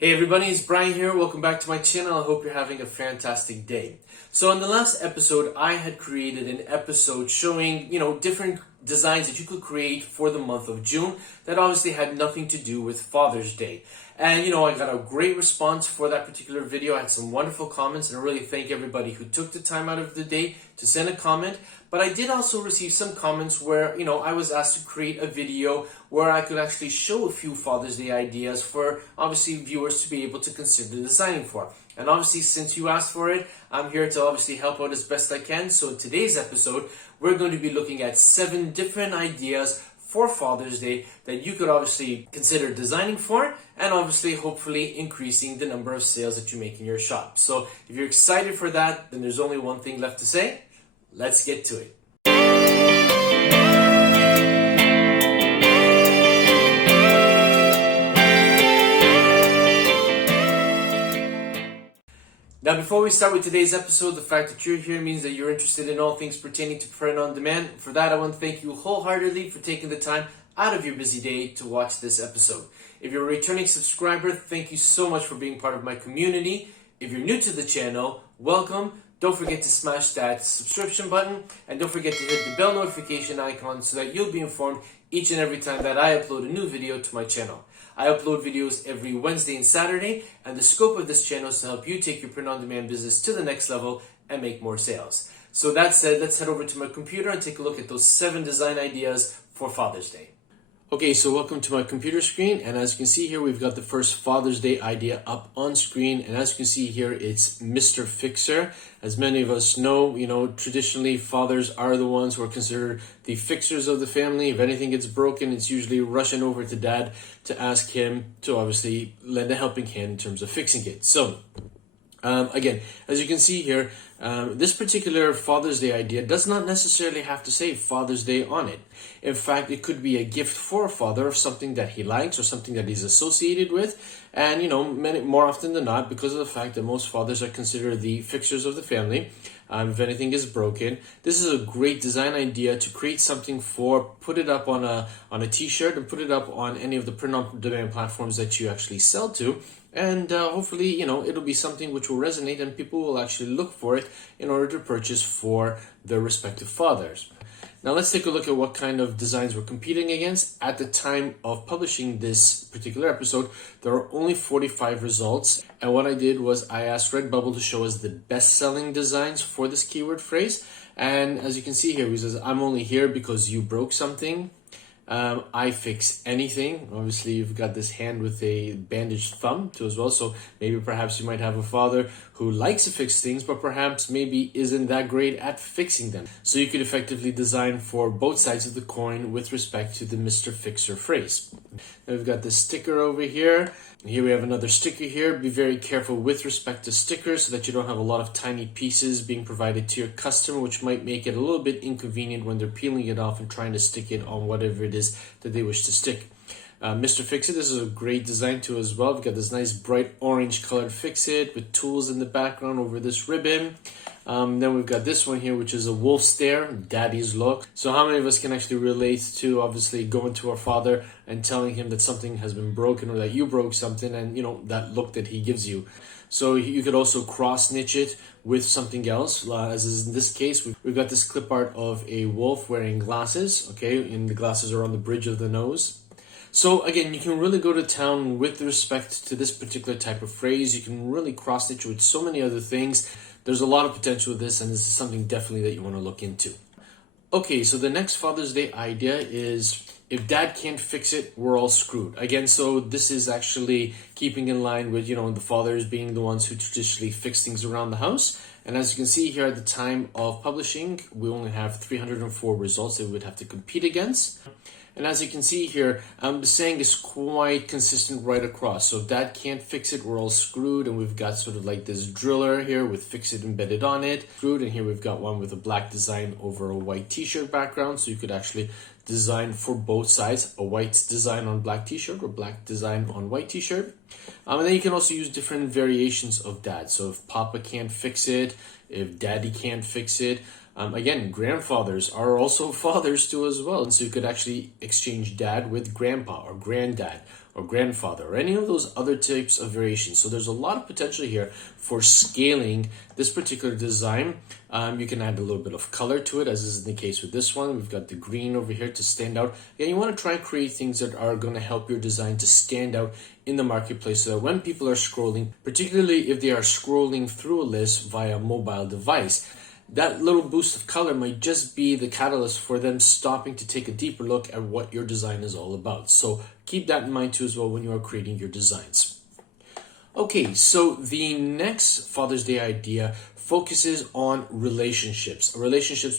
Hey everybody, it's Brian here. Welcome back to my channel. I hope you're having a fantastic day. So in the last episode, I had created an episode showing, different designs that you could create for the month of June that obviously had nothing to do with Father's Day. And I got a great response for that particular video. I had some wonderful comments, and I really thank everybody who took the time out of the day to send a comment. But I did also receive some comments where, I was asked to create a video where I could actually show a few Father's Day ideas for obviously viewers to be able to consider designing for. And obviously, since you asked for it, I'm here to obviously help out as best I can. So in today's episode, we're going to be looking at 7 different ideas for Father's Day that you could obviously consider designing for, and obviously hopefully increasing the number of sales that you make in your shop. So if you're excited for that, then there's only one thing left to say. Let's get to it. Now, before we start with today's episode, the fact that you're here means that you're interested in all things pertaining to print on demand. For that, I want to thank you wholeheartedly for taking the time out of your busy day to watch this episode. If you're a returning subscriber, thank you so much for being part of my community. If you're new to the channel, welcome. Don't forget to smash that subscription button, and don't forget to hit the bell notification icon so that you'll be informed each and every time that I upload a new video to my channel. I upload videos every Wednesday and Saturday, and the scope of this channel is to help you take your print-on-demand business to the next level and make more sales. So that said, let's head over to my computer and take a look at those 7 design ideas for Father's Day. Okay, so welcome to my computer screen, and as you can see here, we've got the first Father's Day idea up on screen, and as you can see here, it's Mr. Fixer. As many of us know, traditionally fathers are the ones who are considered the fixers of the family. If anything gets broken, it's usually rushing over to dad to ask him to obviously lend a helping hand in terms of fixing it. So, again, as you can see here, this particular Father's Day idea does not necessarily have to say Father's Day on it. In fact, it could be a gift for a father of something that he likes or something that he's associated with. And, more often than not, because of the fact that most fathers are considered the fixers of the family, if anything is broken, this is a great design idea to create something put it up on a t-shirt and put it up on any of the print-on-demand platforms that you actually sell to. And hopefully, it'll be something which will resonate and people will actually look for it in order to purchase for their respective fathers. Now let's take a look at what kind of designs we're competing against. At the time of publishing this particular episode, there are only 45 results. And what I did was I asked Redbubble to show us the best-selling designs for this keyword phrase. And as you can see here, he says, I'm only here because you broke something. I fix anything. Obviously, you've got this hand with a bandaged thumb too as well. So maybe perhaps you might have a father who likes to fix things, but perhaps maybe isn't that great at fixing them. So you could effectively design for both sides of the coin with respect to the Mr. Fixer phrase. Now we've got this sticker over here. Here we have another sticker here. Be very careful with respect to stickers so that you don't have a lot of tiny pieces being provided to your customer, which might make it a little bit inconvenient when they're peeling it off and trying to stick it on whatever it is that they wish to stick. Mr. Fix-It, this is a great design too as well. We've got this nice bright orange colored Fix-It with tools in the background over this ribbon. Then we've got this one here, which is a wolf stare, daddy's look. So how many of us can actually relate to obviously going to our father and telling him that something has been broken or that you broke something, and that look that he gives you. So you could also cross stitch it with something else, as is in this case. We've got this clip art of a wolf wearing glasses, okay, and the glasses are on the bridge of the nose. So again, you can really go to town with respect to this particular type of phrase. You can really cross stitch with so many other things. There's a lot of potential with this, and this is something definitely that you want to look into. Okay, so the next Father's Day idea is, if dad can't fix it, we're all screwed. Again, so this is actually keeping in line with, the fathers being the ones who traditionally fix things around the house. And as you can see here, at the time of publishing, we only have 304 results that we would have to compete against. And as you can see here, the saying is quite consistent right across. So if dad can't fix it, we're all screwed. And we've got sort of like this driller here with fix it embedded on it. Screwed. And here we've got one with a black design over a white t-shirt background. So you could actually design for both sides, a white design on black t-shirt or black design on white t-shirt. And then you can also use different variations of dad. So if papa can't fix it, if daddy can't fix it, again, grandfathers are also fathers too as well. And so you could actually exchange dad with grandpa or granddad or grandfather or any of those other types of variations. So there's a lot of potential here for scaling this particular design. You can add a little bit of color to it, as is the case with this one. We've got the green over here to stand out. And you want to try and create things that are going to help your design to stand out in the marketplace, so that when people are scrolling, particularly if they are scrolling through a list via mobile device, that little boost of color might just be the catalyst for them stopping to take a deeper look at what your design is all about. So keep that in mind too as well when you are creating your designs. Okay, so the next Father's Day idea focuses on relationships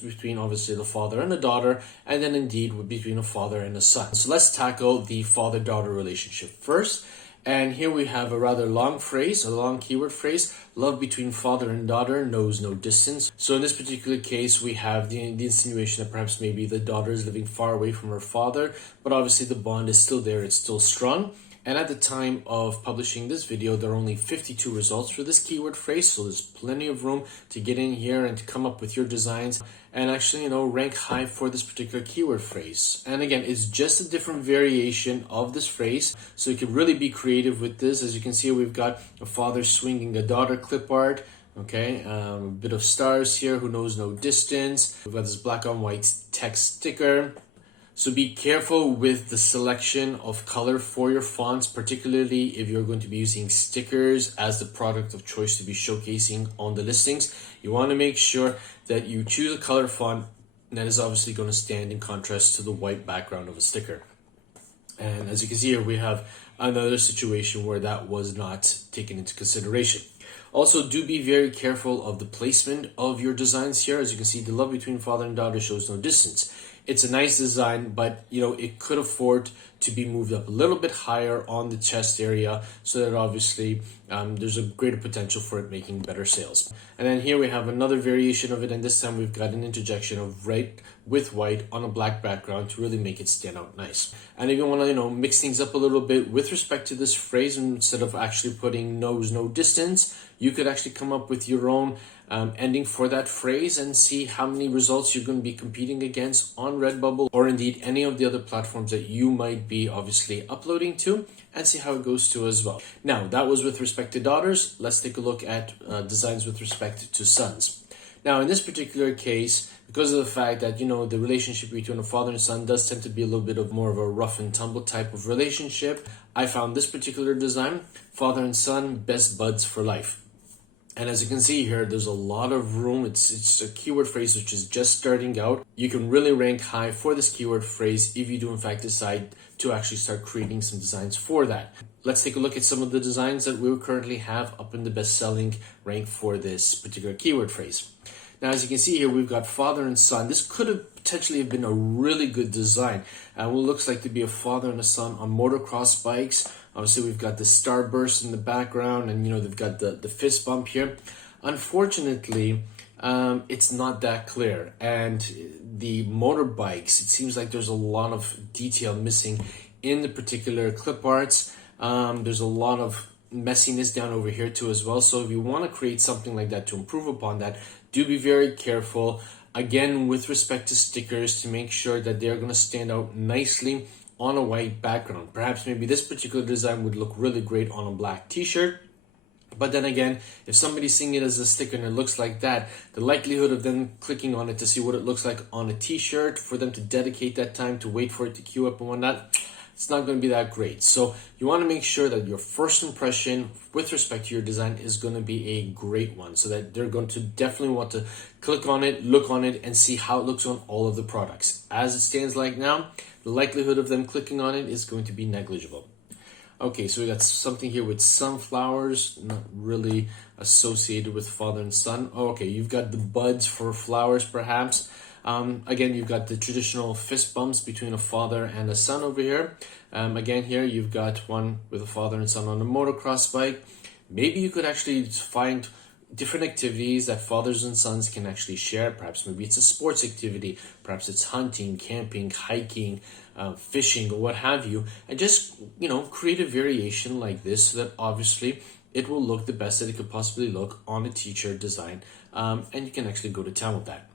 between obviously the father and the daughter, and then indeed between a father and a son. So let's tackle the father-daughter relationship first. And here we have a rather long phrase, a long keyword phrase: love between father and daughter knows no distance. So in this particular case, we have the insinuation that perhaps maybe the daughter is living far away from her father, but obviously the bond is still there, it's still strong. And at the time of publishing this video, there are only 52 results for this keyword phrase, so there's plenty of room to get in here and to come up with your designs and actually, rank high for this particular keyword phrase. And again, it's just a different variation of this phrase, so you can really be creative with this. As you can see, we've got a father swinging a daughter clip art. Okay, a bit of stars here, who knows no distance. We've got this black on white text sticker. So be careful with the selection of color for your fonts, particularly if you're going to be using stickers as the product of choice to be showcasing on the listings. You want to make sure that you choose a color font that is obviously going to stand in contrast to the white background of a sticker. And as you can see here, we have another situation where that was not taken into consideration. Also, do be very careful of the placement of your designs here. As you can see, the love between father and daughter shows no distance. It's a nice design, but it could afford to be moved up a little bit higher on the chest area, so that obviously there's a greater potential for it making better sales. And then here we have another variation of it, and this time we've got an interjection of red with white on a black background to really make it stand out nice. And if you want to mix things up a little bit with respect to this phrase, instead of actually putting knows no distance, you could actually come up with your own ending for that phrase and see how many results you're going to be competing against on Redbubble, or indeed any of the other platforms that you might be obviously uploading to, and see how it goes to as well. Now, that was with respect to daughters. Let's take a look at designs with respect to sons. Now, in this particular case, because of the fact that, the relationship between a father and son does tend to be a little bit of more of a rough and tumble type of relationship, I found this particular design, father and son, best buds for life. And as you can see here, there's a lot of room. It's a keyword phrase which is just starting out. You can really rank high for this keyword phrase if you do in fact decide to actually start creating some designs for that. Let's take a look at some of the designs that we currently have up in the best-selling rank for this particular keyword phrase. Now, as you can see here, we've got father and son. This could have potentially been a really good design. What looks like to be a father and a son on motocross bikes. Obviously, we've got the starburst in the background, and they've got the fist bump here. Unfortunately, it's not that clear. And the motorbikes, it seems like there's a lot of detail missing in the particular clip arts. There's a lot of messiness down over here too as well. So if you want to create something like that to improve upon that, do be very careful. Again, with respect to stickers, to make sure that they're going to stand out nicely on a white background. Perhaps maybe this particular design would look really great on a black t-shirt. But then again, if somebody's seeing it as a sticker and it looks like that, the likelihood of them clicking on it to see what it looks like on a t-shirt, for them to dedicate that time to wait for it to queue up and whatnot, it's not going to be that great. So you want to make sure that your first impression with respect to your design is going to be a great one, so that they're going to definitely want to click on it, look on it, and see how it looks on all of the products. As it stands like now, the likelihood of them clicking on it is going to be negligible. Okay, so we got something here with sunflowers, not really associated with father and son. Oh, okay, you've got the buds for flowers perhaps. Again, you've got the traditional fist bumps between a father and a son over here. Again, here you've got one with a father and son on a motocross bike. Maybe you could actually find different activities that fathers and sons can actually share. Perhaps maybe it's a sports activity, perhaps it's hunting, camping, hiking, fishing, or what have you, and just create a variation like this, so that obviously it will look the best that it could possibly look on a t-shirt design, and you can actually go to town with that.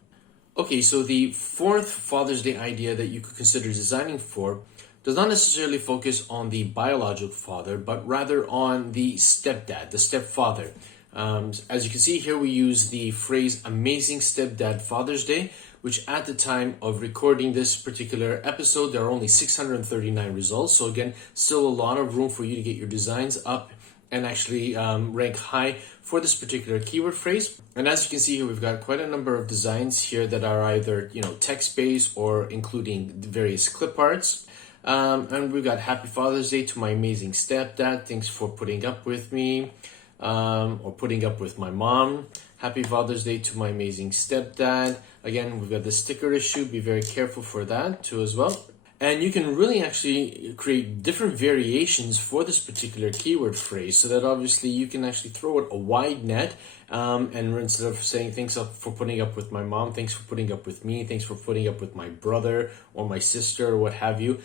Okay, so the fourth Father's Day idea that you could consider designing for does not necessarily focus on the biological father, but rather on the stepdad, the stepfather. As you can see here, we use the phrase Amazing Stepdad Father's Day, which at the time of recording this particular episode, there are only 639 results. So again, still a lot of room for you to get your designs up and actually rank high for this particular keyword phrase. And as you can see here, we've got quite a number of designs here that are either, text-based or including various clip arts. And we've got Happy Father's Day to my amazing stepdad. Thanks for putting up with me, or putting up with my mom. Happy Father's Day to my amazing stepdad. Again, we've got the sticker issue. Be very careful for that too as well. And you can really actually create different variations for this particular keyword phrase, so that obviously you can actually throw it a wide net, and instead of saying thanks for putting up with my mom, thanks for putting up with me, thanks for putting up with my brother or my sister or what have you,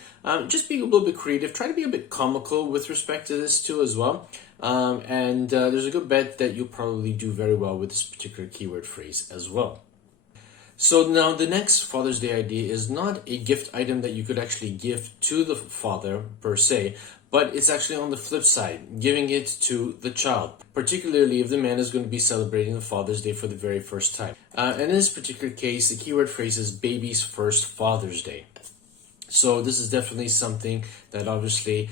just be a little bit creative. Try to be a bit comical with respect to this too as well. And there's a good bet that you'll probably do very well with this particular keyword phrase as well. So now the next Father's Day idea is not a gift item that you could actually give to the father per se, but it's actually on the flip side, giving it to the child, particularly if the man is going to be celebrating the Father's Day for the very first time. And in this particular case, the keyword phrase is baby's first Father's Day. So this is definitely something that obviously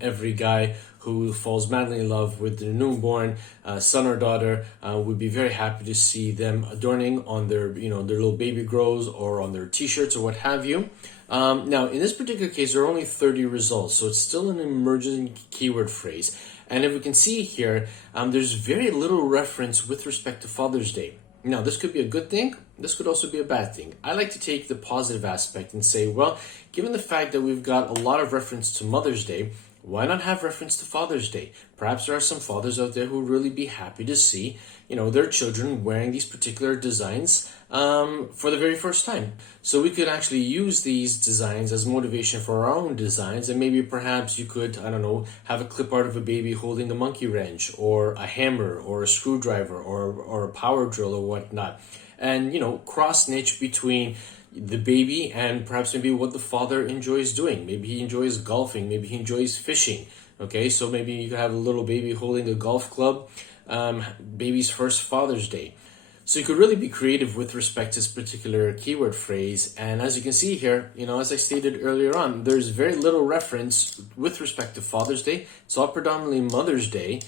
every guy who falls madly in love with their newborn son or daughter would be very happy to see them adorning on their, their little baby grows or on their t-shirts or what have you. Now, in this particular case, there are only 30 results, so it's still an emerging keyword phrase. And if we can see here, there's very little reference with respect to Father's Day. Now, this could be a good thing. This could also be a bad thing. I like to take the positive aspect and say, well, given the fact that we've got a lot of reference to Mother's Day, why not have reference to Father's Day? Perhaps there are some fathers out there who would really be happy to see, their children wearing these particular designs for the very first time. So we could actually use these designs as motivation for our own designs, and maybe perhaps you could, have a clip art of a baby holding a monkey wrench or a hammer or a screwdriver or a power drill or whatnot. And, cross niche between the baby and perhaps maybe what the father enjoys doing. Maybe he enjoys golfing, maybe he enjoys fishing. Okay, so maybe you could have a little baby holding a golf club, baby's first Father's Day. So you could really be creative with respect to this particular keyword phrase. And as you can see here, as I stated earlier on, there's very little reference with respect to Father's Day. It's all predominantly Mother's Day.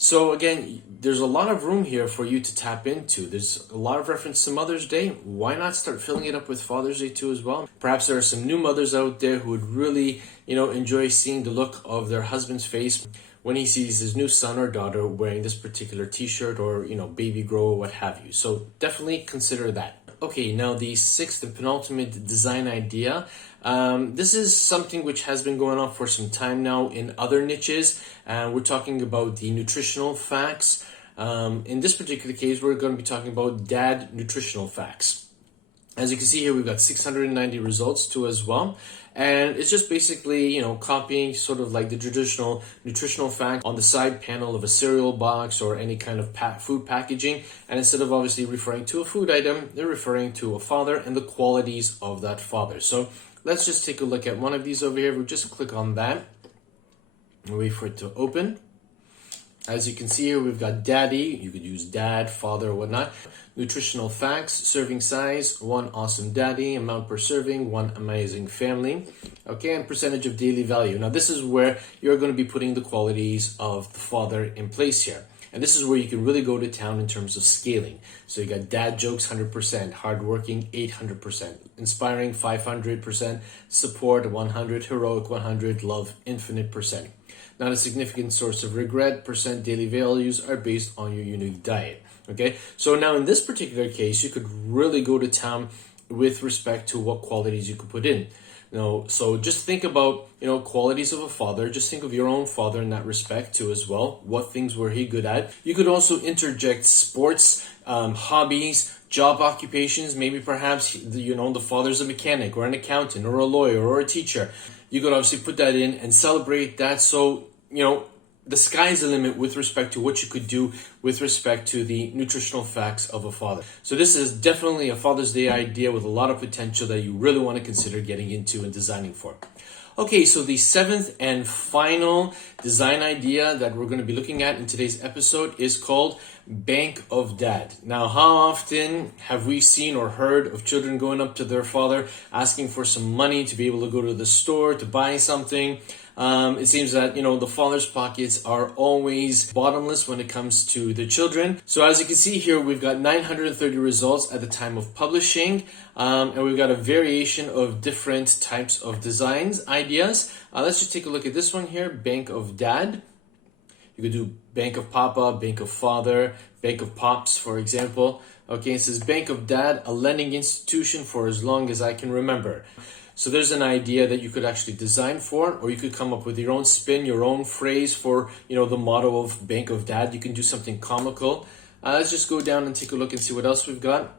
So again, there's a lot of room here for you to tap into. There's a lot of reference to Mother's Day. Why not start filling it up with Father's Day too as well? Perhaps there are some new mothers out there who would really, enjoy seeing the look of their husband's face when he sees his new son or daughter wearing this particular t-shirt or, baby grow or what have you. So definitely consider that. Okay, now the sixth and penultimate design idea. This is something which has been going on for some time now in other niches. We're talking about the nutritional facts. In this particular case, we're going to be talking about dad nutritional facts. As you can see here, we've got 690 results too as well. And it's just basically, copying sort of like the traditional nutritional fact on the side panel of a cereal box or any kind of food packaging. And instead of obviously referring to a food item, they're referring to a father and the qualities of that father. So let's just take a look at one of these over here. We'll just click on that and wait for it to open. As you can see here, we've got daddy. You could use dad, father, or whatnot. Nutritional facts, serving size, 1 awesome daddy, amount per serving, 1 amazing family. Okay, and percentage of daily value. Now, this is where you're going to be putting the qualities of the father in place here. And this is where you can really go to town in terms of scaling. So you got dad jokes, 100%, hardworking, 800%, inspiring, 500%, support, 100, heroic, 100, love, infinite %. Not a significant source of regret, % daily values are based on your unique diet. Okay, so now in this particular case, you could really go to town with respect to what qualities you could put in. So just think about, qualities of a father. Just think of your own father in that respect too as well. What things were he good at? You could also interject sports, hobbies, job occupations. Maybe perhaps, the father's a mechanic or an accountant or a lawyer or a teacher. You could obviously put that in and celebrate that. So, the sky's the limit with respect to what you could do with respect to the nutritional facts of a father. So this is definitely a Father's Day idea with a lot of potential that you really want to consider getting into and designing for. Okay, so the seventh and final design idea that we're going to be looking at in today's episode is called Bank of Dad. Now, how often have we seen or heard of children going up to their father asking for some money to be able to go to the store to buy something? It seems that, the father's pockets are always bottomless when it comes to the children. So as you can see here, we've got 930 results at the time of publishing. And we've got a variation of different types of designs, ideas. Let's just take a look at this one here, Bank of Dad. You could do Bank of Papa, Bank of Father, Bank of Pops, for example. Okay, it says Bank of Dad, a lending institution for as long as I can remember. So there's an idea that you could actually design for, or you could come up with your own spin, your own phrase for, the motto of Bank of Dad. You can do something comical. Let's just go down and take a look and see what else we've got.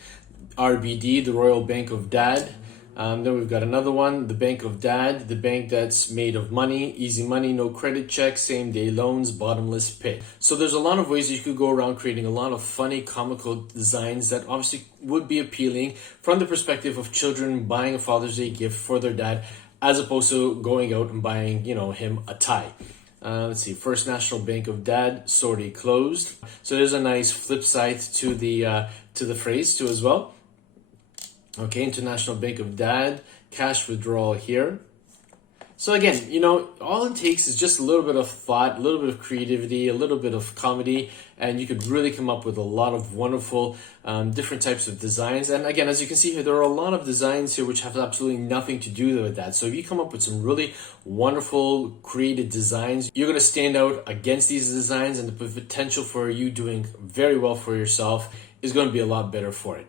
RBD, the Royal Bank of Dad. Then we've got another one, the Bank of Dad, the bank that's made of money, easy money, no credit checks, same day loans, bottomless pit. So there's a lot of ways that you could go around creating a lot of funny, comical designs that obviously would be appealing from the perspective of children buying a Father's Day gift for their dad, as opposed to going out and buying, him a tie. Let's see, First National Bank of Dad, sorry, closed. So there's a nice flip side to the phrase too as well. Okay, International Bank of Dad, cash withdrawal here. So again, all it takes is just a little bit of thought, a little bit of creativity, a little bit of comedy, and you could really come up with a lot of wonderful different types of designs. And again, as you can see here, there are a lot of designs here which have absolutely nothing to do with that. So if you come up with some really wonderful, creative designs, you're going to stand out against these designs, and the potential for you doing very well for yourself is going to be a lot better for it.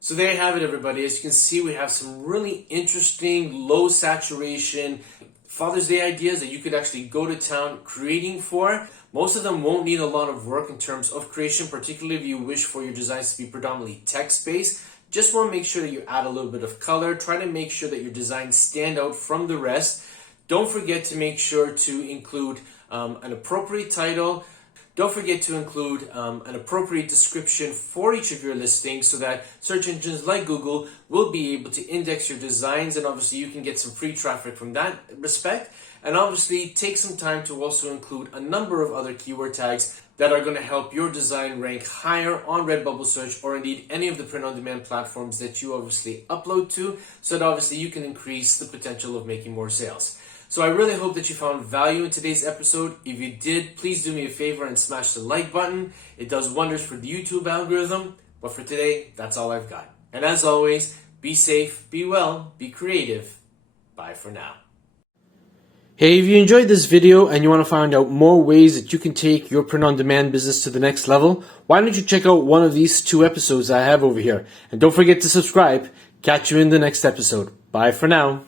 So there you have it, everybody. As you can see, we have some really interesting, low saturation Father's Day ideas that you could actually go to town creating for. Most of them won't need a lot of work in terms of creation, particularly if you wish for your designs to be predominantly text-based. Just want to make sure that you add a little bit of color. Try to make sure that your designs stand out from the rest. Don't forget to make sure to include an appropriate title. Don't forget to include an appropriate description for each of your listings so that search engines like Google will be able to index your designs, and obviously you can get some free traffic from that respect. And obviously take some time to also include a number of other keyword tags that are going to help your design rank higher on Redbubble search, or indeed any of the print-on-demand platforms that you obviously upload to, so that obviously you can increase the potential of making more sales. So I really hope that you found value in today's episode. If you did, please do me a favor and smash the like button. It does wonders for the YouTube algorithm. But for today, that's all I've got. And as always, be safe, be well, be creative. Bye for now. Hey, if you enjoyed this video and you want to find out more ways that you can take your print-on-demand business to the next level, why don't you check out one of these 2 episodes I have over here. And don't forget to subscribe. Catch you in the next episode. Bye for now.